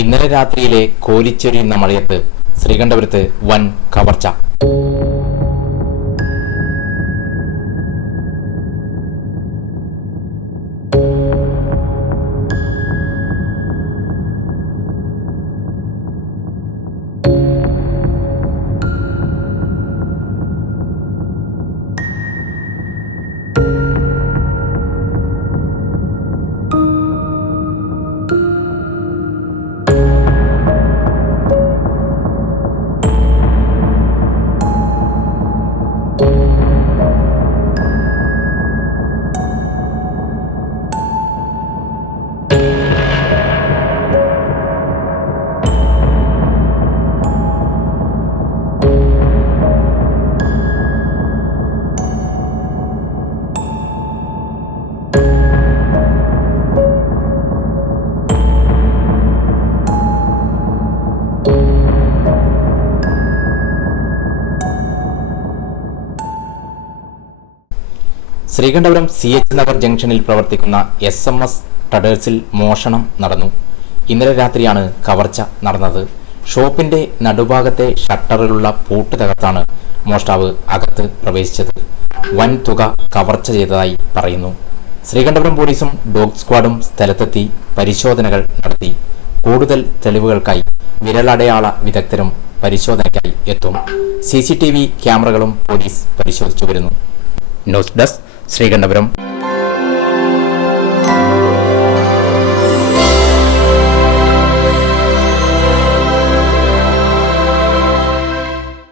ഇന്നലെ രാത്രിയിലെ കോരിച്ചൊരിയുന്ന മഴയത്ത് ശ്രീകണ്ഠപുരത്ത് വൻ കവർച്ച. ശ്രീകണ്ഠപുരം CH നഗർ ജംഗ്ഷനിൽ പ്രവർത്തിക്കുന്ന SMS ട്രേഡേഴ്സിൽ മോഷണം നടന്നു. ഇന്നലെ രാത്രിയാണ് കവർച്ച നടന്നത്. ഷോപ്പിന്റെ നടുഭാഗത്തെ ഷട്ടറിലുള്ള പൂട്ട് തകർത്താണ് മോഷ്ടാവ് അകത്ത് പ്രവേശിച്ചത്. വൻ തുക കവർച്ച ചെയ്തതായി പറയുന്നു. ശ്രീകണ്ഠപുരം പോലീസും ഡോഗ് സ്ക്വാഡും സ്ഥലത്തെത്തി പരിശോധനകൾ നടത്തി. കൂടുതൽ തെളിവുകൾക്കായി വിരലടയാള വിദഗ്ധരും പരിശോധനയ്ക്കായി എത്തും. CCTV ക്യാമറകളും പോലീസ് പരിശോധിച്ചു വരുന്നു. News desk Sreekandapuram.